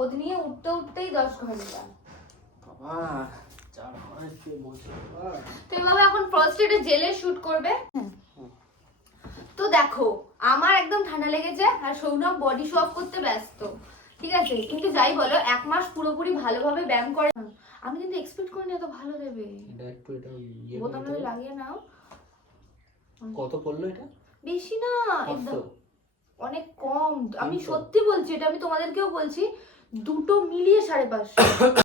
পোদ নিয়ে উঠতে উঠতেই দশ ঘণ্টা। বাবা চার ঘরে শুয়ে বসে বাবা। এখন ফার্স্ট এটা জেলে শুট করবে? তো দেখো আমার একদম ঠান্ডা লেগেছে আর সৌনক বডি শো অফ করতে ব্যস্ত। ঠিক আছে? কিন্তু যাই বলো এক মাস পুরোপুরি ভালোভাবে ব্যায়াম করে আমি কিন্তু এক্সপেক্ট করিনি এত ভালো দেবে। এটা একটু এটা ইয়ে বোতামটা লাগিয়ে নাও। কত পড়ল এটা? বেশি না একদম অনেক কম। আমি সত্যি বলছি এটা আমি তোমাদেরকেও বলছি দুটো মিলিয়ে সাড়ে পাঁচশো।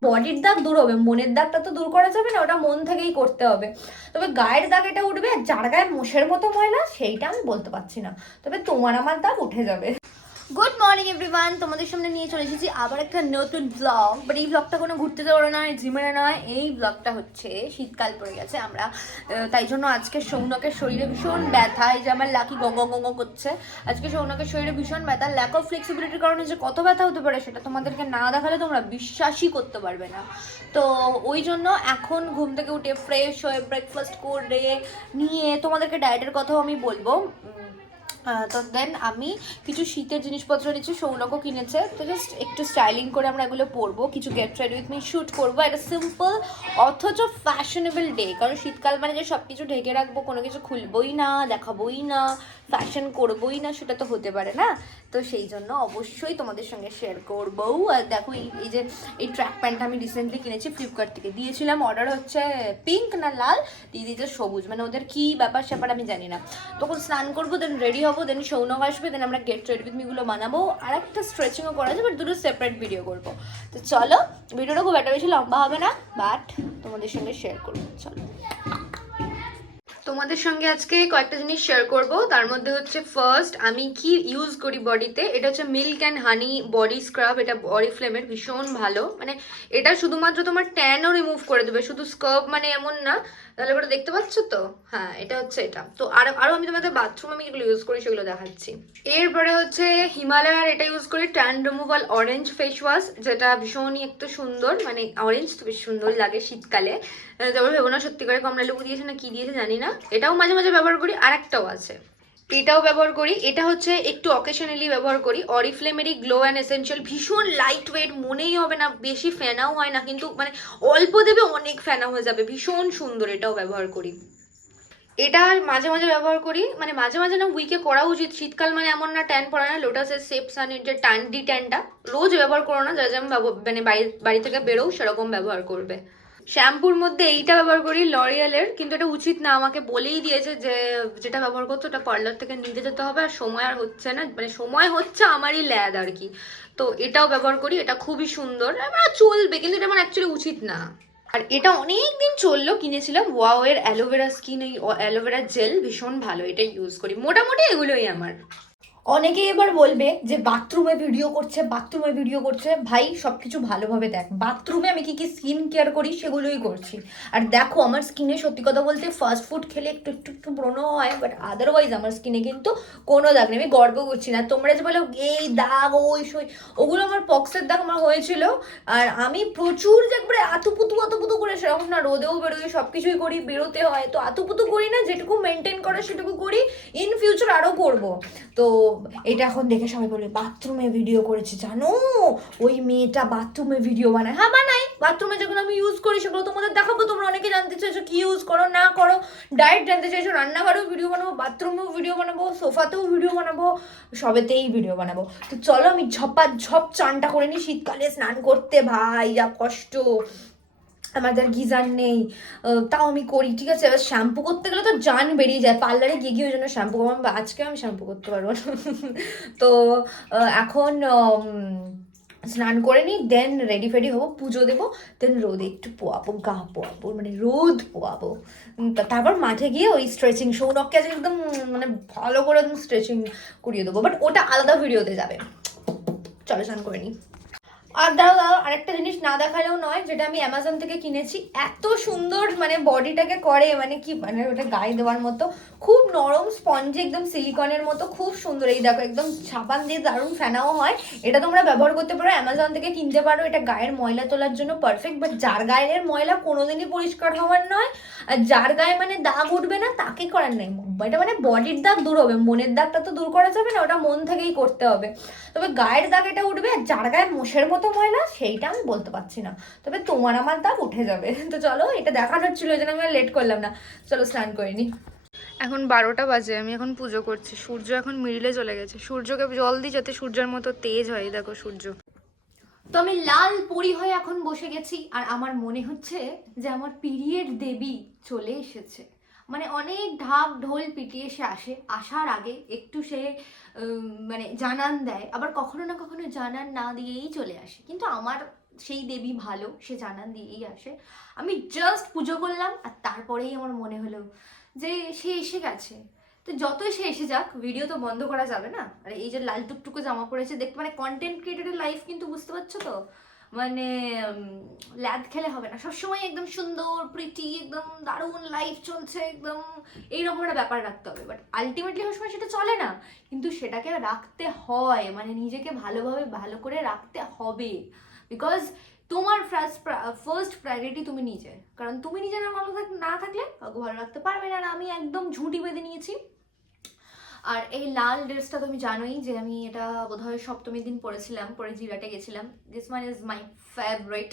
বডির দাগ দূর হবে, মনের দাগটা তো দূর করা যাবে না, ওটা মন থেকেই করতে হবে। তবে গায়ের দাগ এটা উঠবে যার গায়ে মোষের মতো ময়লা, সেইটা আমি বলতে পারছি না। তবে তোমার আমার দাগ উঠে যাবে। গুড মর্নিং এভরিওয়ান তোমাদের সামনে নিয়ে চলে এসেছি আবার একটা নতুন ব্লগ বাট এই ব্লগটা কোনো ঘুরতে যাওয়ার নয়, জিমের নয়। এই ব্লগটা হচ্ছে শীতকাল পড়ে গেছে আমরা। তাই জন্য আজকে সৌনকের শরীরে ভীষণ ব্যথা। এই যে আমার লাকি গঙ্গ গঙ্গ করছে। আজকে সৌনকের শরীরে ভীষণ ব্যথা। ল্যাক অফ ফ্লেক্সিবিলিটির কারণে যে কত ব্যথা হতে পারে সেটা তোমাদেরকে না দেখালে তোমরা বিশ্বাসই করতে পারবে না। তো ওই জন্য এখন ঘুম থেকে উঠে ফ্রেশ হয়ে ব্রেকফাস্ট করে নিয়ে তোমাদেরকে ডায়েটের কথাও আমি বলব। তো দেন আমি কিছু শীতের জিনিসপত্র নিচ্ছি সৌরকও কিনেছে। তো জাস্ট একটু স্টাইলিং করে আমরা এগুলো পরবো, কিছু get ready with me shoot করব একটা সিম্পল অথচ ফ্যাশনেবল ডে কারণ শীতকাল মানে যে সব কিছু ঢেকে রাখব, কোনো কিছু খুলবই না, দেখাবোই না ফ্যাশন করবোই না, সেটা তো হতে পারে না। তো সেই জন্য অবশ্যই তোমাদের সঙ্গে শেয়ার করব। আর দেখো, এই এই যে, এই ট্র্যাক প্যান্টটা আমি রিসেন্টলি কিনেছি ফ্লিপকার্ট থেকে দিয়েছিলাম। অর্ডার হচ্ছে পিঙ্ক না লাল? দিয়ে দিয়েছে সবুজ মানে ওদের কি ব্যাপার স্যাপার আমি জানি না। তখন স্নান করব দেন রেডি হব দেন সৌনক আসবে দেন আমরা গেট রেডি উইথ মিগুলো বানাবো। আর একটা স্ট্রেচিংও করা যাবে দুটো সেপারেট ভিডিও করব। তো চলো, ভিডিওটা খুব একটা বেশি লম্বা হবে না বাট তোমাদের সঙ্গে শেয়ার করব। চলো। তোমাদের সঙ্গে আজকে কয়েকটা জিনিস শেয়ার করব। তার মধ্যে হচ্ছে ফার্স্ট আমি কি ইউজ করি বডিতে? এটা হচ্ছে milk and honey body scrub এটা বডি ফ্লেমের ভীষণ ভালো। মানে এটা শুধুমাত্র তোমার ট্যানও রিমুভ করে দেবে, শুধু স্কার্ব মানে এমন না। তাহলে ওটা দেখতে পাচ্ছ তো? হ্যাঁ এটা হচ্ছে এটা। তো আর আরও আমি তোমাদের বাথরুম আমি যেগুলো ইউজ করি সেগুলো দেখাচ্ছি। এরপরে হচ্ছে হিমালয়ার এটা ইউজ করি tan removal orange face wash যেটা ভীষণই একটু সুন্দর মানে অরেঞ্জ তো বেশ সুন্দর লাগে শীতকালে। তারপর ভেবো না সত্যি করে কমলা লেবু দিয়েছে না কি দিয়েছে জানি না। এটাও মাঝে মাঝে ব্যবহার করি আর একটাও আছে। এটাও ব্যবহার করি, এটা হচ্ছে একটু অকেশনালি ব্যবহার করি। অরিফ্লেমেরই গ্লো অ্যান্ড এসেনশিয়াল ভীষণ লাইট ওয়েট মনেই হবে না, বেশি ফেনাও হয় না, কিন্তু মানে অল্প দেবে অনেক ফেনা হয়ে যাবে, ভীষণ সুন্দর, এটাও ব্যবহার করি। এটা মাঝে মাঝে ব্যবহার করি মানে মাঝে মাঝে না উইকে করা উচিত, শীতকাল মানে এমন না ট্যান পড়ে না লোটাসের সেপ সানের যে ট্যান ডি ট্যানটা রোজ ব্যবহার করো না, যা যেমন মানে বাড়ি বাড়ি থেকে বেরোও, সেরকম ব্যবহার করবে। শ্যাম্পুর মধ্যে এইটা ব্যবহার করি লরিয়ালের কিন্তু এটা উচিত না, আমাকে বলেই দিয়েছে যে, যেটা ব্যবহার করতো ওটা পার্লার থেকে নিতে যেতে হবে আর সময় আর হচ্ছে না মানে সময় হচ্ছে আমারই ল্যাদ আর কি। তো এটাও ব্যবহার করি, এটা খুবই সুন্দর আমার চলবে, কিন্তু এটা আমার অ্যাকচুয়ালি উচিত না। আর এটা অনেক দিন চলল, কিনেছিলাম ওয়াও এর অ্যালোভেরা স্কিন এই অ্যালোভেরা জেল ভীষণ ভালো, এটা ইউজ করি। মোটামুটি এগুলোই আমার। অনেকে এবার বলবে যে বাথরুমে ভিডিও করছে বাথরুমে ভিডিও করছে। ভাই সব কিছু ভালোভাবে দেখ। বাথরুমে আমি কি কি স্কিন কেয়ার করি, সেগুলোই করছি। আর দেখো, আমার স্কিনে সত্যি কথা বলতে ফাস্ট ফুড খেলে একটু একটু একটু ব্রণ হয় বাট আদারওয়াইজ আমার স্কিনে কিন্তু কোনো দাগ নেই। আমি গর্ব করছি না। তোমরা যে বলো, এই দাগ ওই সই, ওগুলো আমার পক্সের দাগ আমার হয়েছিল। আর আমি প্রচুর যে একবারে আতুপুতু আতুপুতু করে সেরকম না, রোদেও বেরোই সব কিছুই করি, বেরোতে হয়। তো আতুপুতু করি না, যেটুকু মেনটেন করে সেটুকু করি ইন ফিউচার আরও করব। তো এটা এখন দেখে সবাই বলে বাথরুমে ভিডিও করেছে, জানো? ওই মেয়েটা বাথরুমে ভিডিও বানায়। হ্যাঁ বানাই বাথরুমে যেগুলো আমি ইউজ করি, সেগুলো তোমাদের দেখাবো। তোমরা অনেকে জানতে চাইছো কি ইউজ করো, না করো। ডায়েট জানতে চাইছো, রান্নাঘরেও ভিডিও বানাবো বাথরুমেও ভিডিও বানাবো সোফাতেও ভিডিও বানাবো, সবেতেই ভিডিও বানাবো। তো চলো আমি ঝপা ঝপ চানটা করে নিই শীতকালে স্নান করতে, ভাই, যা কষ্ট। আমাদের গিজার নেই তাও আমি করি, ঠিক আছে? এবার শ্যাম্পু করতে গেলে তো জান বেরিয়ে যায় পার্লারে গিয়ে গিয়ে ওই জন্য শ্যাম্পু করব। আজকে আমি শ্যাম্পু করতে পারব না। তো এখন স্নান করে নিই দেন রেডি ফেডি হব, পুজো দেবো দেন রোদে একটু পোয়াবো, গা পোয়াবো মানে রোদ পোয়াবো। তারপর মাঠে গিয়ে ওই স্ট্রেচিং সৌরভকে আজকে একদম মানে ভালো করে একদম স্ট্রেচিং করিয়ে দেবো। বাট ওটা আলাদা ভিডিওতে যাবে। চলো, স্নান করে নিই। আর দাঁড়াও আরেকটা জিনিস না দেখালেও নয়, যেটা আমি অ্যামাজন থেকে কিনেছি, এত সুন্দর মানে বডিটাকে করে মানে কি মানে ওটা গায়ে দেওয়ার মতো, খুব নরম স্পঞ্জে, একদম সিলিকনের মতো, খুব সুন্দর। এই দেখো, একদম সাবান দিয়ে দারুণ ফেনাও হয়। এটা তোমরা ব্যবহার করতে পারো অ্যামাজন থেকে কিনতে পারো। এটা গায়ের ময়লা তোলার জন্য পারফেক্ট বাট যার গায়ের ময়লা কোনোদিনই পরিষ্কার হওয়ার নয়, আর যার গায়ে মানে দাগ উঠবে না, তাকে করার নেই। এটা মানে বডির দাগ দূর হবে, মনের দাগটা তো দূর করা যাবে না, ওটা মন থেকেই করতে হবে। তবে গায়ের দাগ এটা উঠবে, আর যার গায়ে মোষের মতো ময়লা সেইটা আমি বলতে পারছি না। তবে তোমার আমার দাগ উঠে যাবে। তো চলো এটা দেখানোর ছিল ওই জন্য আমি লেট করলাম না। চলো স্নান করে নি। এখন বারোটা বাজে আমি এখন পুজো করছি। সূর্য এখন মিডিলে চলে গেছে। সূর্যকে জল দিই যাতে সূর্যের মতো তেজ হয় দেখো সূর্য। তো আমি লাল পরি হয়ে এখন বসে গেছি আর আমার মনে হচ্ছে যে আমার পিরিয়ড দেবী চলে এসেছে। মানে অনেক ঢাক ঢোল পিটিয়ে সে আসে। আসার আগে একটু সে মানে জানান দেয়। আবার কখনো না কখনো জানান না দিয়েই চলে আসে। কিন্তু আমার সেই দেবী ভালো, সে জানান দিয়েই আসে। আমি জাস্ট পুজো করলাম আর তারপরেই আমার মনে হলো যে সে এসে গেছে। তো যতই সে এসে যাক ভিডিও তো বন্ধ করা যাবে না? আর এই যে লাল টুকটুকু জামা পড়েছে, দেখতে মানে কন্টেন্ট ক্রিয়েটারের লাইফ কিন্তু বুঝতে পারছ তো? মানে ল্যাদ খেলে হবে না। সবসময় একদম সুন্দর প্রিটি একদম দারুণ লাইফ চলছে, একদম এইরকম একটা ব্যাপার রাখতে হবে। বাট আলটিমেটলি সবসময় সেটা চলে না। কিন্তু সেটাকে রাখতে হয় মানে নিজেকে ভালোভাবে ভালো করে রাখতে হবে। বিকজ তোমার ফার্স্ট ফার্স্ট প্রায়োরিটি তুমি নিজে। কারণ তুমি নিজে না ভালো না থাকলে কাউকে ভালো রাখতে পারবে না। আমি একদম ঝুঁটি বেঁধে নিয়েছি। আর এই লাল ড্রেসটা তুমি জানোই যে আমি এটা বোধহয় সপ্তমীর দিন পরেছিলাম, পরে জিরাটে গেছিলাম। This one is my favourite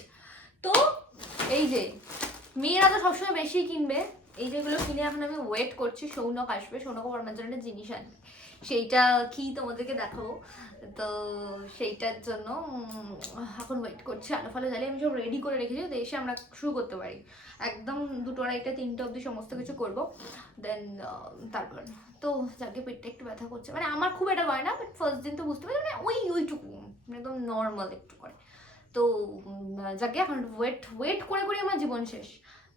তো এই যে, মেয়েরা তো সবসময় বেশি কিনবে। এই যেগুলো কিনে এখন আমি ওয়েট করছি, সৌনক আসবে, সৌনক আমার জন্য জিনিস আনবে। সেইটা কি তোমাদেরকে দেখাবো। তো সেইটার জন্য এখন ওয়েট করছি। আলো ফালো জ্বালিয়ে আমি সব রেডি করে রেখেছি, তো এসে আমরা শুরু করতে পারি। একদম দুটো আড়াইটা তিনটে অবধি সমস্ত কিছু করব। দেন তারপর। তো যাকে পেটটা একটু ব্যথা করছে মানে আমার খুব এটা করে না বাট ফার্স্ট দিন তো বুঝতে পারি মানে ওই, ওইটুকু মানে একদম নর্মাল একটু করে। তো যাকে এখন ওয়েট ওয়েট করে করে আমার জীবন শেষ।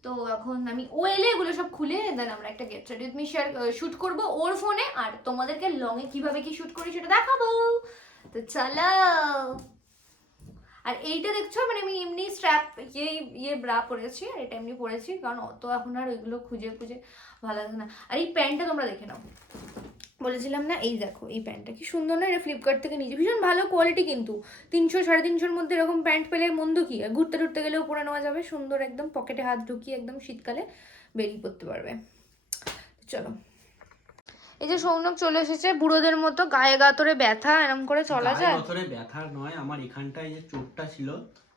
তো এখন আমি ও এলে এগুলো সব খুলে দেন আমরা একটা get ready with me share shoot করব ওর ফোনে আর তোমাদেরকে লংয়ে কীভাবে কি শ্যুট করি সেটা দেখাবো। তো চলো। আর এইটা দেখছ মানে আমি এমনি স্ট্র্যাপ ইয়ে ইয়ে ব্রা পরেছি, আর এটা এমনি পরেছি, কারণ অত এখন আর ওইগুলো খুঁজে খুঁজে ভালো লাগে না। আর এই প্যান্টটা তোমরা দেখে নাও। বলেছিলাম না? এই দেখো এই প্যান্টটা কি সুন্দর না? এটা ফ্লিপকার্ট থেকে নিয়েছি। ভীষণ ভালো কোয়ালিটি কিন্তু। তিনশো সাড়ে তিনশোর মধ্যে এরকম প্যান্ট পেলে মন্দ কি? আর ঘুরতে টুরতে গেলেও পরে নেওয়া যাবে। সুন্দর একদম পকেটে হাত ঢুকিয়ে একদম শীতকালে বেরিয়ে পড়তে পারবে। চলো। এই যে সৌনক চলে এসেছে বুড়োদের মতো গায়ে গাতরে ব্যথা এরম করে চলা যায়? বছরে ব্যথা নয় আমার এখানটায় যে চোটটা ছিল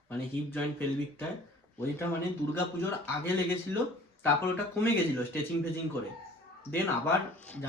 মানে হিপ জয়েন্ট পেলভিকটায় ওইটা মানে দুর্গা পুজোর আগে লেগেছিল তারপর ওটা কমে গেছিল স্ট্রেচিং ফেচিং করে। দেন আবার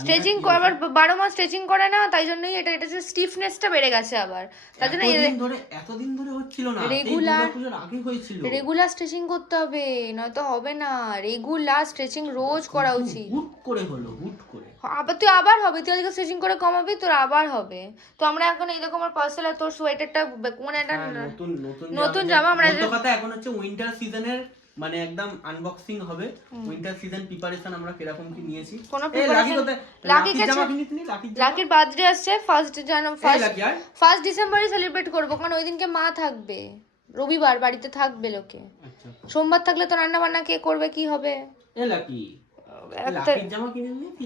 স্ট্রেচিং আবার বারো মাস স্ট্রেচিং করে না তাই জন্যই এটা এটা স্টিফনেসটা বেড়ে গেছে আবার। তার জন্য এতদিন ধরে এতদিন ধরে হচ্ছিল না Regular- আগে হয়েছিল। রেগুলার স্ট্রেচিং করতে হবে নয়তো হবে না। রেগুলার স্ট্রেচিং রোজ করা উচিত। হুট করে হলো হুট করে। আবার তুই আবার হবে তুই আজকে স্ট্রেচিং করে কমাবি তোর আবার হবে। তো আমরা এখন এই দেখো আমার পার্সেল আর তোর সোয়েটারটা কোন একটা হ্যাঁ, নতুন নতুন নতুন জামা। আমরা কথা এখন হচ্ছে উইন্টার সিজনের মানে একদম আনবক্সিং হবে। উইন্টার সিজন প্রিপারেশন আমরা কীরকম কি নিয়েছি? কোনো লাকি লাকির বার্থডে আসছে ফার্স্ট জানো এই ফার্স্ট লাকি ফার্স্ট ডিসেম্বরে সেলিব্রেট করব কারণ ওই দিনকে মা থাকবে। রবিবার বাড়িতে থাকবে লোকে। আচ্ছা। সোমবার থাকলে তো রান্না বান্না কে করবে কি হবে? এই লাকি?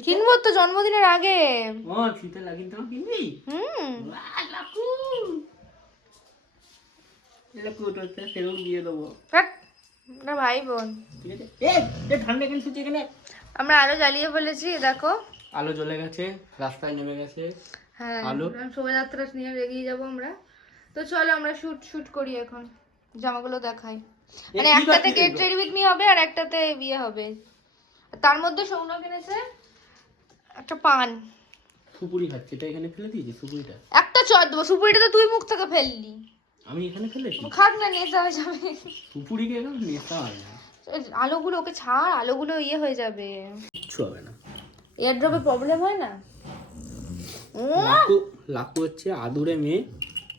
কিনবো তো জন্মদিনের আগে। ও শীতে কিনবি? হুম। লাকু লাকু সাথে সেরুম দিয়ে দেবো। না ভাই বোন। ঠান্ডা কেন এখানে। আমরা আলো জ্বালিয়ে ফেলেছি দেখো। আলো জ্বলে গেছে রাস্তায় নেমে গেছে। হ্যাঁ আলো? শোভাযাত্রা নিয়ে এগিয়ে যাব আমরা। তো চলো আমরা শুট শুট করি এখন। জামাগুলো দেখাই। মানে একটাতে গেট? রেডি উইথ মি হবে আর একটাতে বিয়ে হবে। আর তার মধ্যে সৌনক এনেছে একটা পান। সুপুরি খাচ্ছে এটা এখানে ফেলে দিয়েছি সুপুরিটা? একটা চট দেবো সুপুরিটা তো তুই মুখ থেকে ফেললি। আমি এখানে ফেলেছি খাক না নিয়ে যাবে যাবে সুপুরিকে এখন নেশা হয় না। আলোগুলো ওকে ছাড় আলোগুলো ইয়ে হয়ে যাবে। কিচ্ছু হবে না। এয়ারড্রপে প্রবলেম হয় না? লাকু লাকু হচ্ছে আদুরে মেয়ে।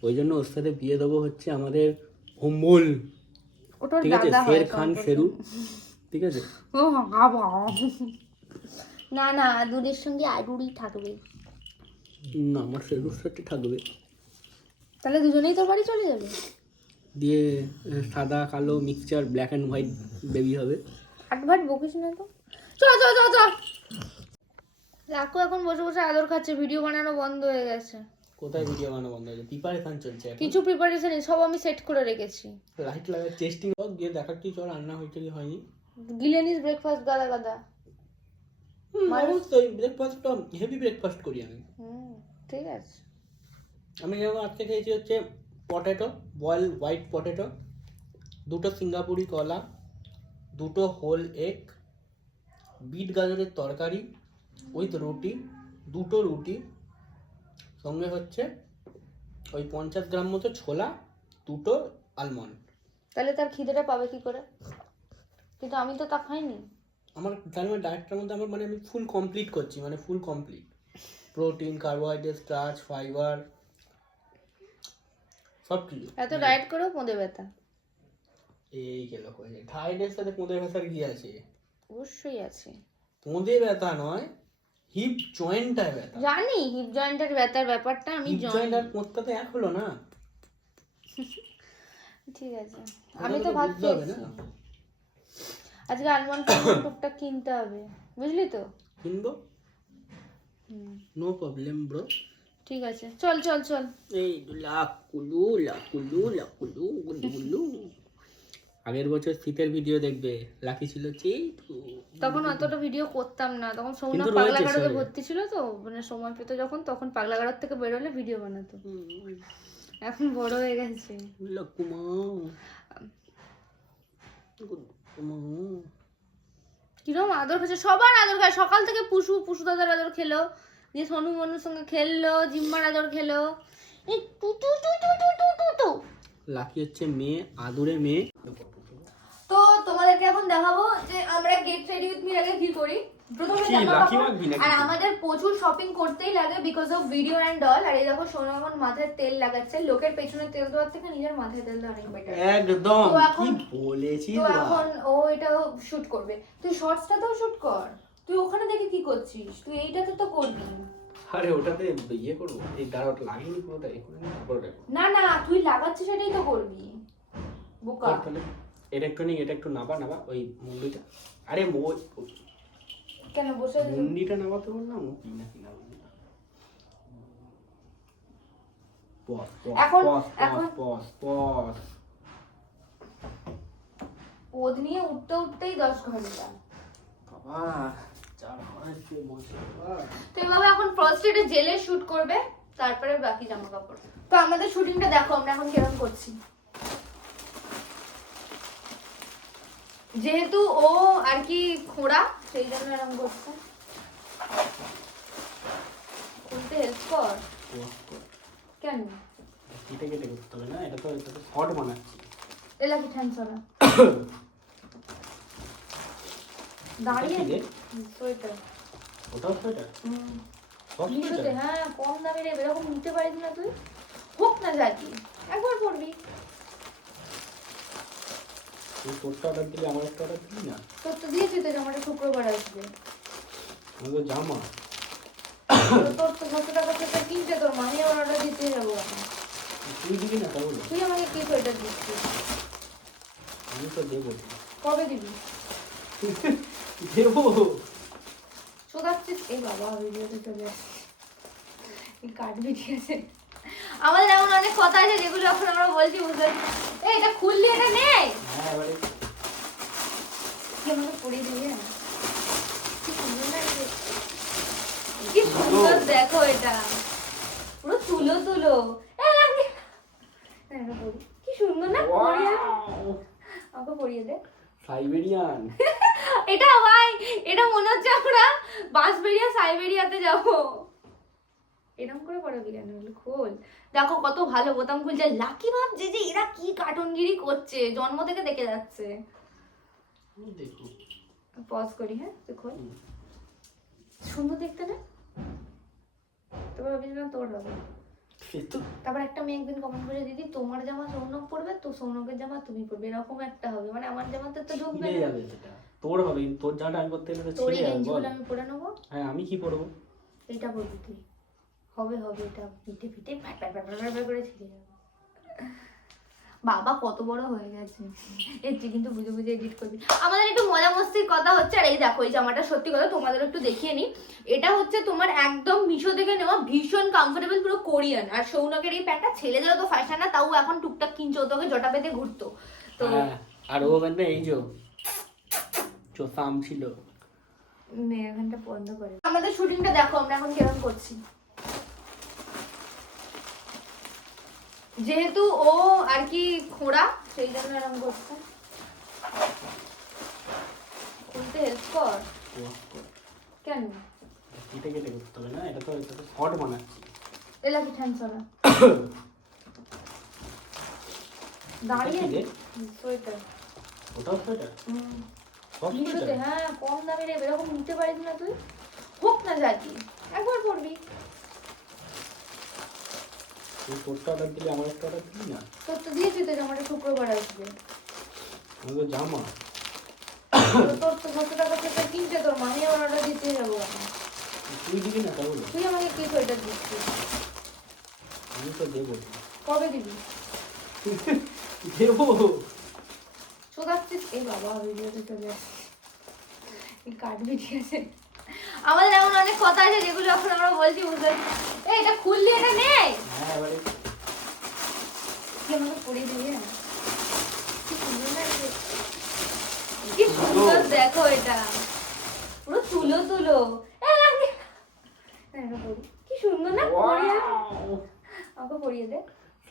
ওই জন্য ওর সাথে বিয়ে দেবো হচ্ছে আমাদের হোম্বল। ঠিক আছে? শের খান। শেরু ঠিক আছে? ও বাবা। না না আদুরের সঙ্গে আদুরই থাকবে। না আমার শেরুর সাথে থাকবে। তাহলে দুজনেই তোর বাড়ি চলে যাবে? দিয়ে সাদা কালো mixture black and white baby হবে। আটবার বকিস না তো। চল চল চল চল। লাকু এখন বসে বসে আদর খাচ্ছে ভিডিও বানানো বন্ধ হয়ে গেছে। কোথায় ভিডিও বানানো বন্ধ হয়েছে প্রিপারেশন চলছে এখন। কিছু প্রিপারেশন সব আমি সেট করে রেখেছি। লাইট লাগা টেস্টিং হোক গিয়ে দেখার কি চল রান্না হয়েছে কি হয়নি? গিলেনিস ব্রেকফাস্ট গাদা গাদা। মানে- অবশ্যই ব্রেকফাস্টটা হেভি ব্রেকফাস্ট করি আমি। হুম ঠিক আছে। আমি যেমন আজকে খেয়েছি হচ্ছে পটেটো বয়েল হোয়াইট পটেটো দুটো সিঙ্গাপুরি কলা দুটো হোল এগ বিট গাজরের তরকারি উইথ রুটি দুটো রুটি সঙ্গে হচ্ছে ওই পঞ্চাশ গ্রাম মতো ছোলা দুটো আলমন্ড তাহলে তার খিদেটা পাবে কি করে? কিন্তু আমি তো তা খাইনি। আমার তার মানে ডায়েটটার মধ্যে আমার মানে আমি ফুল কমপ্লিট করছি মানে full complete protein carbohydrate starch fibre সব কিছু এত ডায়েট করেও ব্যথা। এই গেল সাথে ব্যথার কি আছে? অবশ্যই আছে। ব্যথা নয় হিপ জয়েন্টটায় ব্যথা। জানি হিপ জয়েন্টের ব্যথার ব্যাপারটা আমি জয়েন্ট আর পোঁতটা তো এক হলো না। ঠিক আছে। আমি তো না। আজকে আলমন্ড টুকটাক কিনতে হবে। বুঝলি তো? কিনবো? নো প্রবলেম ব্রো ঠিক আছে চল চল চল। এই লাখ কুলু লাখ কুলু লাখ কুলু গুলু গুলু। আগের বছর শীতের ভিডিও দেখবে লাকি ছিল চেতু তখন অতটা ভিডিও করতাম না তখন সৌনক কিন্তু পাগলা রয়েছে ভর্তি ছিল তো মানে সময় পেতো যখন তখন পাগলা গাড়োর থেকে বেরোলে ভিডিও বানাতো। এখন বড় হয়ে গেছে। লকুমা কিরম আদর খাচ্ছে সবার আদর খায় সকাল থেকে পুষু পুষু দাদার আদর খেলো। দিয়ে সোনু মনুর সঙ্গে খেললো জিম্মার আদর খেলো এই টু টু টু টু টু টু টু টু। লাকি হচ্ছে মেয়ে আদুরে মেয়ে। তো তোমাদেরকে এখন দেখাবো যে আমরা গেট রেডি উইথ মির আগে কি করি। প্রথমে জামা কাপড় আর আমাদের প্রচুর শপিং করতেই লাগে because of video and all আর এই দেখো সোনা এখন মাথায় তেল লাগাচ্ছে। লোকের পেছনে তেল দেওয়ার থেকে নিজের মাথায় তেল দেওয়া অনেক বেটার একদম। তো কি এখন- বলেছিস তো এখন ও এটাও শুট করবে। তুই শর্টসটাতেও শুট কর। তুই ওখানে দেখে কি করছিস? তুই এইটাতে তো করবি। আরে ওটাতে ইয়ে করব। এই দাঁড়া ওটা লাগিয়ে পুরোটা এ করে তারপর না না তুই লাগাচ্ছিস সেটাই তো করবি। বোকা। তাহলে। এটা একটু নিই এটা একটু নাবা নাবা ওই মুন্ডিটা। আরে মো কেন বসে মুন্ডিটা নামাতে বললাম ও কি না কি না এখন- এখন- পস নিয়ে উঠতে উঠতেই দশ ঘণ্টা। বাবা। তো এখন ফার্স্ট এটা জেলে শুট করবে তারপরে বাকি জামা কাপড় তো আমাদের শুটিংটা দেখো আমরা এখন কীরকম করছি। যেহেতু ও আর কি খোঁড়া সেই জন্য এরকম করছে। খুলতে হেল্প কর। কেন? কেটে কেটে করতে হবে না এটা তো এটা তো শর্ট বানাচ্ছি। এলা কি ঠ্যান ছড়া দাঁড়িয়ে এটা কি রে? সোয়েটার। ওটাও সোয়েটার? মিশোতে হ্যাঁ কম দামে রে এরকম নিতে পারিস না তুই। হোক না জাতি একবার পড়বি তুই তোরটা অর্ডার দিলে আমার একটা অর্ডার দিলি না? তোর তো দিয়েছি তো জামাটা শুক্রবার আসবে। আমি তো জামা। তোর তো ছশো টাকা থেকে কিনতে তোর মামি আবার অর্ডার দিতে যাব তুই দিবি না তাহলে? তুই আমাকে কি সোয়েটার দিচ্ছিস? আমি তো দেবো। কবে দিবি? দেবো শোধাচ্ছিস এই বাবা ভিডিওতে চলে আসছে এই কাট ভিডিও আছে আমাদের এমন অনেক কথা আছে যেগুলো এখন আমরা বলছি বুঝতে এই এটা খুললি এটা নেই? হ্যাঁ কি আমাকে পড়িয়ে দিবি না কি সুন্দর দেখো এটা। পুরো তুলো তুলো। না, পরি। কি সুন্দর না পরিয়ে আমাকে পরিয়ে দে। সাইবেরিয়ান। এটা ভাই এটা মনে হচ্ছে আমরা বাঁশবেরিয়া সাইবেরিয়াতে যাব। এরকম করে পড়াবি কেন খোল। দেখো কত ভালো বোতাম খুলছে। লাকি ভাবছে যে এরা কি কার্টুনগিরি করছে জন্ম থেকে দেখে যাচ্ছে। পজ করি হ্যাঁ? তুই খোল। সুন্দর দেখতে না? তবে ভেবেছিলাম তোর হবে। তো তারপর একটা মেয়ে একদিন কমেন্ট করে দিদি তোমার জামা সৌনক পরবে তো সৌনকের জামা তুমি পরবে। এরকম একটা হবে। মানে আমার জামাতে তো ঢুকবে যাবে সেটা। তোর হবে তোর জামাটা আমি করতে গেলে তো ছিঁড়ে যাবে বল। গেঞ্জিগুলো আমি পরে নেব। হ্যাঁ আমি কি পরবো? এটা পরবি তুই। হবে হবে এটা পিঠে পিঠে প্যাট প্যাট প্যাট করে ছিঁড়ে যাবে। বাবা কত বড় হয়ে গেছে। তুই কিন্তু বুঝে বুঝে এডিট করবি। আমাদের একটু মজা মস্তির কথা হচ্ছে আর এই দেখো এই জামাটা সত্যি কথা তোমাদের একটু দেখিয়ে নি এটা হচ্ছে তোমার একদম মিশো থেকে নেওয়া ভীষণ কমফোর্টেবল পুরো কোরিয়ান। আর সৌনকের এই প্যান্টটা ছেলেদেরও তো ফ্যাশন না তাও এখন টুকটাক কিনছো তোকে জটা পেতে ঘুরতো। তো হ্যাঁ আর ও মানে এই যে চোসাম ছিল। এখানটা বন্ধ করে আমাদের শুটিংটা দেখো আমরা এখন কেমন করছি। যেহেতু ও আর কি খোঁড়া সেই জন্য এরকম করছে। খুলতে হেল্প কর। কেন? কেটে কেটে করতে হবে না এটা তো এটা তো শর্ট বানাচ্ছি। এলা কি ঠ্যান সরা দাঁড়িয়ে সোয়েটার। ওটাও তো এটা হ্যাঁ কম দামে রে এরকম নিতে পারিস না তুই? হোক না জাতি তুই তোরটা অর্ডার দিলে আমার একটা অর্ডার দিলি না? তোর তো দিয়েছি তো জামাটা শুক্রবার আসবে। আমি তো জামা। তোর তো ছশো টাকা থেকে কিনছে তোর আবার অর্ডার দিতে যাব তুই দিবি না তাহলে? তুই আমাকে কি সোয়েটার দিচ্ছিস? আমি তো দেবো। কবে দিবি? দেবো। শোধাচ্ছিস এই বাবা ভিডিওতে চলে আসছে এই কাট ভিডিও আছে আমাদের এমন অনেক কথা আছে যেগুলো এখন আমরা বলছি বুঝতে। এই এটা খুললি এটা নেই? হ্যাঁ কি আমাকে পড়িয়ে দিবি কি সুন্দর দেখো এটা। পুরো তুলো তুলো। কি সুন্দর না আমাকে পরিয়ে দে।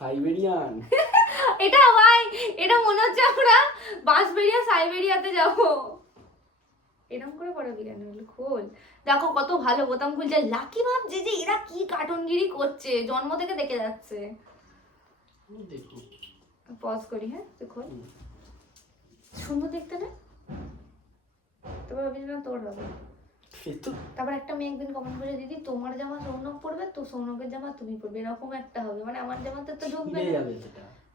সাইবেরিয়ান। এটা ভাই এটা মনে হচ্ছে আমরা বাঁশবেরিয়া সাইবেরিয়াতে যাব। এরকম করে পড়াবি কেন খোল। দেখো কত ভালো বোতাম খুলছে। লাকি ভাবছে যে এরা কি কার্টুনগিরি করছে জন্ম থেকে দেখে যাচ্ছে। পজ করি হ্যাঁ? তুই খোল। সুন্দর দেখতে না তবে ভেবেছিলাম তোর হবে। তারপর একটা মেয়ে একদিন কমেন্ট করে দিদি তোমার জামা সৌনক পড়বে তো সৌনকের জামা তুমি পড়বে এরকম একটা হবে। মানে আমার জামাতে তো ঢুকবে না।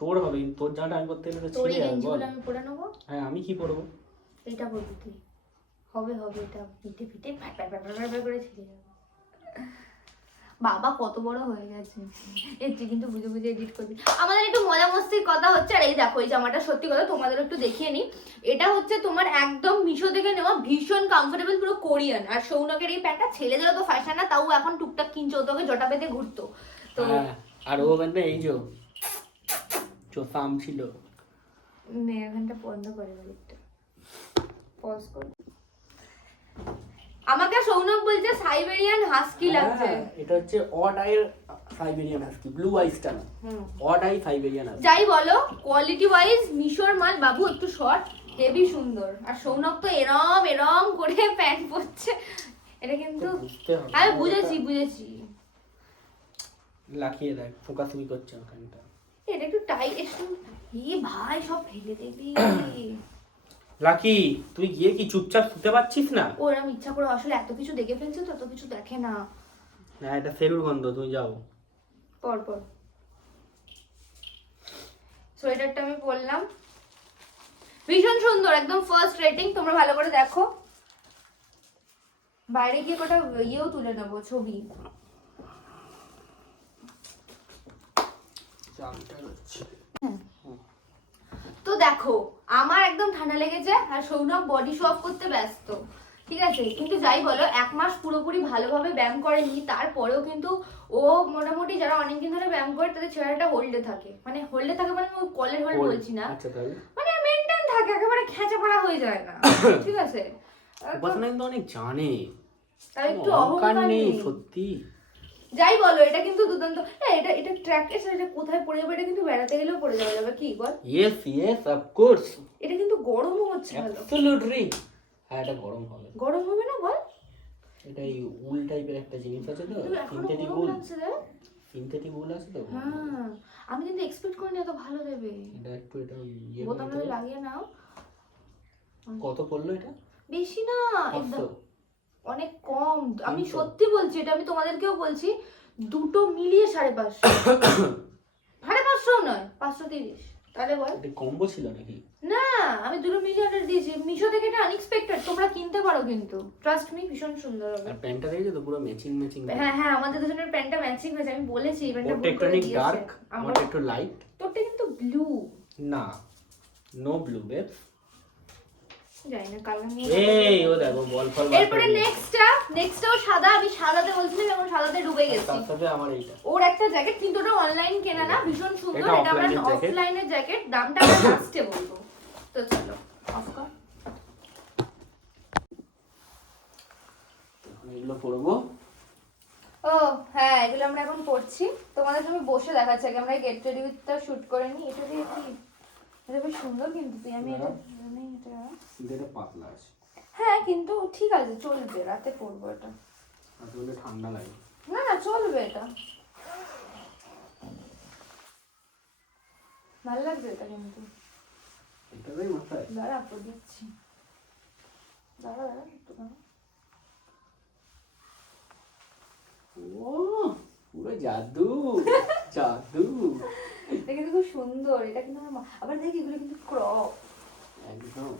তোর হবে। তোর জামাটা আমি করতে গেলে তোর গেঞ্জিগুলো আমি পরে নেব। হ্যাঁ আমি কি করব এটা বলবি তুই। হবে হবে এটা পিঠে পিঠে করে ছিঁড়ে যাবে। বাবা কত বড় হয়ে গেছে। এর তুই কিন্তু বুঝে বুঝে এডিট করবি। আমাদের একটু মজা মস্তির কথা হচ্ছে আর এই দেখো এই জামাটা সত্যি কথা তোমাদের একটু দেখিয়ে নি এটা হচ্ছে তোমার একদম মিশো থেকে নেওয়া ভীষণ কমফোর্টেবল পুরো কোরিয়ান। আর সৌনকের এই প্যান্টটা ছেলেদেরও তো ফ্যাশন না তাও এখন টুকটাক কিনছে ও তোকে জটা পেতে ঘুরতো। তো হ্যাঁ আর ও মানে এই যে চোসাম ছিল। নে এখানটা বন্ধ করে দিকটা পজ কর। আমাকে সৌনক বলছে সাইবেরিয়ান হাস্কি লাগছে। হ্যাঁ, এটা হচ্ছে অড সাইবেরিয়ান হাস্কি ব্লু আইসটা না। Odd eye Siberian husky. যাই বলো কোয়ালিটি ওয়াইজ মিশোর মাল বাবু একটু শর্ট হেভি সুন্দর। আর সৌনক তো এরম এরম করে প্যান্ট পরছে। এটা কিন্তু আমি বুঝেছি বুঝেছি। লাখিয়ে দেখ ফোকাসুই করছে ওখানটা। এটা একটু টাইট এ ভাই সব ফেলে দিবি। লাকি তুই গিয়ে কি চুপচাপ শুতে পারছিস না? ও এরম ইচ্ছা করে আসলে এত কিছু দেখে ফেলছে তো এত কিছু দেখে না। না এটা সেরুর গন্ধ তুমি যাও। পর পর। সোয়েটারটা আমি পরলাম। ভীষণ সুন্দর একদম ফার্স্ট রেটিং তোমরা ভালো করে দেখো। বাইরে গিয়ে কটা ইয়েও তুলে নেব ছবি। তো দেখো আমার একদম ঠান্ডা লেগেছে আর সৌনক বডি শো অফ করতে ব্যস্ত। ঠিক আছে? কিন্তু যাই বলো এক মাস পুরোপুরি ভালোভাবে ব্যায়াম করেনি তারপরেও কিন্তু ও মোটামুটি যারা অনেকদিন ধরে ব্যায়াম করে তাদের চেহারাটা হোল্ডে থাকে। মানে হোল্ডে থাকে মানে আমি কলের হোল্ড বলছি না। আচ্ছা মানে মেনটেন থাকে একেবারে খেঁচা পড়া হয়ে যায় না। ঠিক আছে? উপাসনা কিন্তু অনেক জানে। তার একটু অহংকার নেই। সত্যি। যাই বলো এটা কিন্তু দুর্দান্ত। হ্যাঁ এটা এটা ট্র্যাক এসে এটা কোথায় পড়ে যাবে এটা কিন্তু বেড়াতে গেলেও পড়ে যাওয়া যাবে কি বল? ইয়েস ইয়েস অফ কোর্স এটা কিন্তু গরমও হচ্ছে অ্যাবসলিউটলি হ্যাঁ এটা গরম হবে। গরম হবে না বল? এটা এই উল টাইপের একটা জিনিস আছে তো সিনথেটিক উল। সিনথেটিক উল আছে তো? হ্যাঁ। আমি কিন্তু এক্সপেক্ট করিনি এত ভালো দেবে। এটা একটু এটা ইয়ে বোতামে করে। লাগিয়ে নাও। কত পড়ল এটা? বেশি না একদম অনেক কম। আমি সত্যি বলছি এটা আমি তোমাদেরকেও বলছি দুটো মিলিয়ে সাড়ে পাঁচশো। সাড়ে পাঁচশো নয় পাঁচশো তিরিশ। তাহলে বল। কম্বো ছিল নাকি? না আমি দুটো মিলিয়ে অর্ডার দিয়েছি। মিশো থেকে এটা আনএক্সপেক্টেড তোমরা কিনতে পারো কিন্তু। ট্রাস্ট মি ভীষণ সুন্দর হবে। আর প্যান্টটা দেখেছ তো? পুরো ম্যাচিং ম্যাচিং হ্যাঁ হ্যাঁ আমাদের দুজনের প্যান্টটা ম্যাচিং হয়েছে। আমি বলেছি প্যান্টটা দিয়েছে। ডার্ক আমার একটু লাইট তোরটা কিন্তু ব্লু না নো ব্লু বেব এরপরে নেক্সটটা নেক্সটটাও সাদা আমি সাদাতে বলছিলাম এখন সাদাতে ডুবে গেছি। তার সাথে আমার এইটা। ওর একটা জ্যাকেট কিন্তু ওটা অনলাইন কেনা না ভীষণ সুন্দর এটা এটা আমরা offline এর jacket। অফলাইনের জ্যাকেট দামটা আমরা লাস্টে বলব। তো চলো অফ কর এগুলো পরবো। ও হ্যাঁ এগুলো আমরা এখন তোমাদের তুমি বসে দেখাচ্ছি আমরা গেট রেডি উইথটা শুট করে নিই। এটা দিয়ে কি? এটা বেশ সুন্দর কিন্তু তুই আমি এটা এটা পাতলা আছে। হ্যাঁ কিন্তু ঠিক আছে চলবে রাতে পরবো এটা। আসলে ঠান্ডা লাগে। না না চলবে এটা। ভালো লাগবে এটা কিন্তু। এটাতেই মাথায়। দাঁড়া তো দিচ্ছি। দাঁড়া দাঁড়া একটু দাঁড়া। ও পুরো জাদু জাদু। এটা কিন্তু খুব সুন্দর এটা কিন্তু আবার দেখি এগুলো কিন্তু ক্রপ একদম।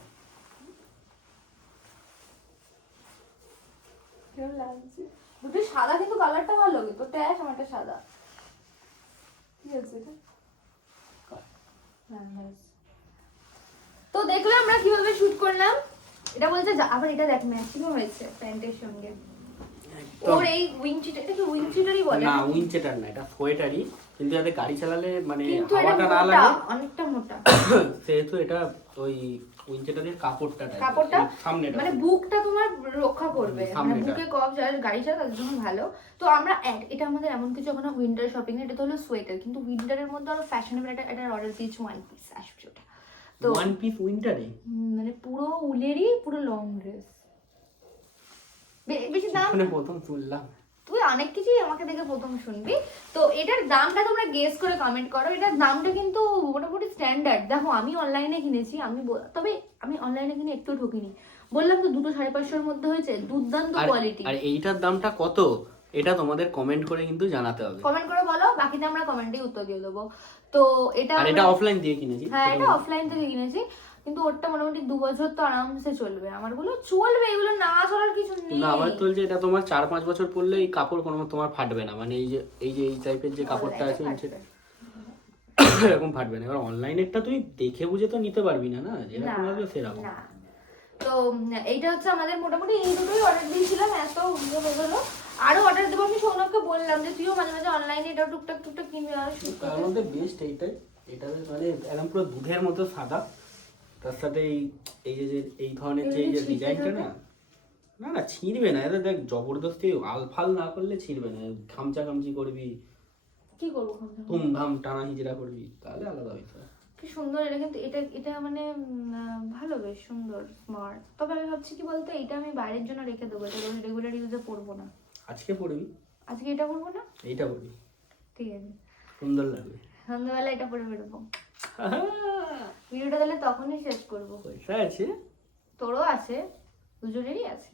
কেমন লাগছে? দুটো সাদা কিন্তু কালারটা ভালো কিন্তু ট্যাশ আমারটা সাদা। কি আছে এটা হ্যাঁ, তো দেখলে আমরা কীভাবে শুট করলাম। এটা বলছে আবার এটা দেখ ম্যাচিং হয়েছে প্যান্টের সঙ্গে। ওর এই উইং চিটার এটা কি উইং চিটারই বলে? না না এটা সোয়েটারই কিন্তু যাতে গাড়ি চালালে মানে হাওয়াটা না লাগে। অনেকটা মোটা। সেহেতু এটা ওই উইনচেটার দিয়ে কাপড়টা? কাপড়টা সামনেটা মানে বুকটা তোমার রক্ষা করবে। মানে বুকে কফ যারা গাড়ি চালায় তাদের জন্য ভালো। তো আমরা এটা আমাদের এমন কিছু এখন উইন্টার শপিং এটা তো হলো সোয়েটার। কিন্তু উইন্টারের মধ্যে আরও ফ্যাশনেবল একটা একটা অর্ডার দিয়েছি ওয়ান পিস আসবে ওটা। তো ওয়ান পিস উইন্টারে? মানে পুরো উলেরই পুরো লং ড্রেস বেশি দাম প্রথম শুনলাম তুই অনেক কিছুই আমাকে দেখে প্রথম শুনবি। তো এটার দামটা তোমরা গেস করে কমেন্ট করো। এটার দামটা কিন্তু মোটামুটি স্ট্যান্ডার্ড দেখো আমি অনলাইনে কিনেছি আমি তবে আমি অনলাইনে কিনে একটু ঠকিনি বললাম তো দুটো সাড়ে পাঁচশোর মধ্যে হয়েছে দুর্দান্ত কোয়ালিটি আর এইটার দামটা কত? এটা তোমাদের কমেন্ট করে কিন্তু জানাতে হবে। কমেন্ট করে বলো বাকিটা আমরা কমেন্টেই উত্তর দিয়ে দেবো। তো এটা আর এটা অফলাইন দিয়ে কিনেছি। হ্যাঁ এটা অফলাইন থেকে কিনেছি। কিন্তু ওরটা মোটামুটি দু বছর তো আরামসে চলবে। আমারগুলো চলবে এগুলো না চলার কিছু নেই। না আমার চলছে এটা তোমার চার পাঁচ বছর পরলে এই কাপড় কোনো তোমার ফাটবে না। মানে এই যে এই যে এই টাইপের যে কাপড়টা আছে এরকম ফাটবে না। এবার অনলাইনেরটা তুই দেখে বুঝে তো নিতে পারবি না না? যেরকম আসবে সেরকম। তো এইটা হচ্ছে আমাদের মোটামুটি এই দুটোই অর্ডার দিয়েছিলাম এত হয়ে গেলো আরও অর্ডার দেবো আমি সৌনককে বললাম যে তুইও মাঝে মাঝে অনলাইনে এটা টুকটাক টুকটাক কিনবি আর বেস্ট এইটাই। এটা মানে একদম পুরো দুধের মতো সাদা। তার সাথে এই এই যে এই ধরনের যে এই যে ডিজাইনটা না না না ছিঁড়বে না। এটা দেখ জবরদস্তি আলফাল না করলে ছিঁড়বে না। খামচা খামচি করবি কি করব ধুমধাম টানা হিজড়া করবি তাহলে আলাদা কি সুন্দর এটা কিন্তু এটা এটা মানে ভালো বেশ সুন্দর স্মার্ট তবে আমি ভাবছি কি বলতো এটা আমি বাইরের জন্য রেখে দেবো এটা রেগুলার ইউজে পরবো না। আজকে পড়বি আজকে এটা পরবো না? এইটা পড়বি ঠিক আছে। সুন্দর লাগবে। সন্ধ্যাবেলা এটা পরে বেরোবো। ভিডিওটা তাহলে তখনই শেষ করব। পয়সা আছে? তোরও আছে দুজনেরই আছে।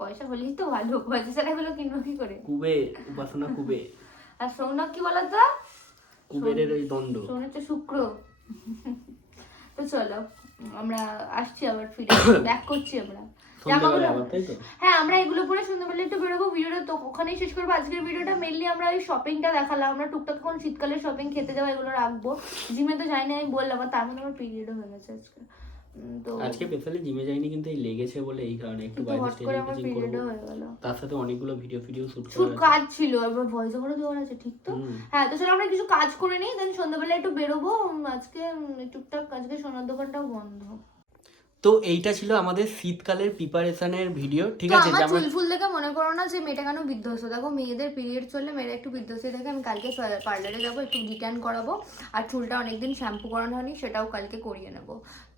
পয়সা হলেই তো ভালো পয়সা ছাড়া এগুলো কিনবো কি করে? কুবে উপাসনা কুবে আর সৌনক কি বলতো কুবেরের ওই দণ্ড। সৌন হচ্ছে শুক্র। তো চলো আমরা আসছি আবার ফিরে। ব্যাক করছি আমরা। জামাগুলো হ্যাঁ আমরা এগুলো পরে সন্ধ্যাবেলা একটু বেরোবো। ভিডিওটা তো ওখানেই শেষ করব। আজকের ভিডিওটা মেনলি আমরা ওই শপিংটা দেখালাম। আমরা টুকটাক এখন শীতকালের শপিং খেতে যাওয়া এগুলো রাখব। জিমে তো যাই না আমি বললাম আর তার মধ্যে আমার পিরিয়ডও হয়ে গেছে আজকে। তো আজকে স্পেশালি জিমে যাইনি কিন্তু এই লেগেছে বলে এই কারণে একটু বাইরে করে পিরিয়ডও হয়ে গেল। তার সাথে অনেকগুলো ভিডিও ভিডিও শুট শুট কাজ ছিল এবার ভয়েস ওভারও দেওয়ার আছে ঠিক তো? হ্যাঁ তো চলো আমরা কিছু কাজ করে নিই দেন সন্ধ্যাবেলা একটু বেরোবো। আজকে টুকটাক আজকে সোনার দোকানটাও বন্ধ। তো এইটা ছিল আমাদের শীতকালের প্রিপারেশনের ভিডিও ঠিক আছে? আমার চুল ফুল দেখে মনে করো না যে মেয়েটা কেন বিধ্বস্ত? দেখো মেয়েদের পিরিয়ড চললে মেয়েরা একটু বিধ্বস্ত থাকে। আমি কালকে পার্লারে যাব একটু রিটার্ন করাবো। আর চুলটা অনেকদিন শ্যাম্পু করানো হয়নি সেটাও কালকে করিয়ে নেব।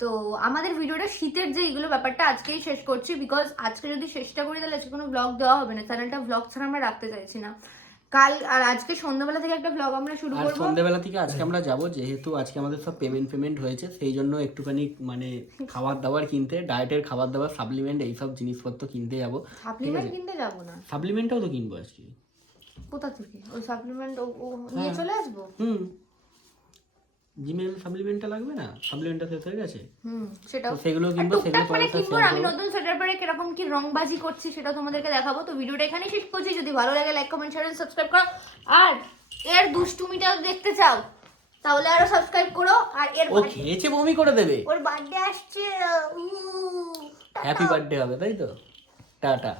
তো আমাদের ভিডিওটা শীতের যে এইগুলো ব্যাপারটা আজকেই শেষ করছি। বিকজ আজকে যদি শেষটা করি তাহলে আজকে কোনো ব্লগ দেওয়া হবে না। চ্যানেলটা ব্লগ ছাড়া আমরা রাখতে চাইছি না। কাল আর আজকে সন্ধ্যাবেলা থেকে একটা ব্লগ আমরা শুরু করব। সন্ধ্যাবেলা থেকে আজকে আমরা যাব যেহেতু আজকে আমাদের সব পেমেন্ট পেমেন্ট হয়েছে সেই জন্য একটুখানি মানে খাবার দাবার কিনতে ডায়েটের খাবার দাবার সাপ্লিমেন্ট এইসব জিনিসপত্র কিনতে যাব। সাপ্লিমেন্ট কিনতে যাব না। সাপ্লিমেন্টটাও তো কিনবো আজকে। কোথা থেকে? ওই সাপ্লিমেন্ট ও নিয়ে চলে আসব? হুম। জিমেল সাপ্লিমেন্টটা লাগবে না? সাপ্লিমেন্টটা শেষ হয়ে গেছে? হুম সেটাও। সেগুলো কিনবো সেগুলো মানে তোমাদের কিনবো আমি নতুন সেটার পরে কীরকম কি রংবাজি করছি সেটা তোমাদেরকে দেখাবো। তো ভিডিওটা এখানেই শেষ করছি। যদি ভালো লাগে লাইক কমেন্ট শেয়ার সাবস্ক্রাইব করো। আর এর দুষ্টুমিটা দেখতে চাও তাহলে আরও সাবস্ক্রাইব করো। আর এর ও খেয়েছে বমি করে দেবে? ওর বার্থডে আসছে হ্যাপি বার্থডে হবে তাই তো? টাটা।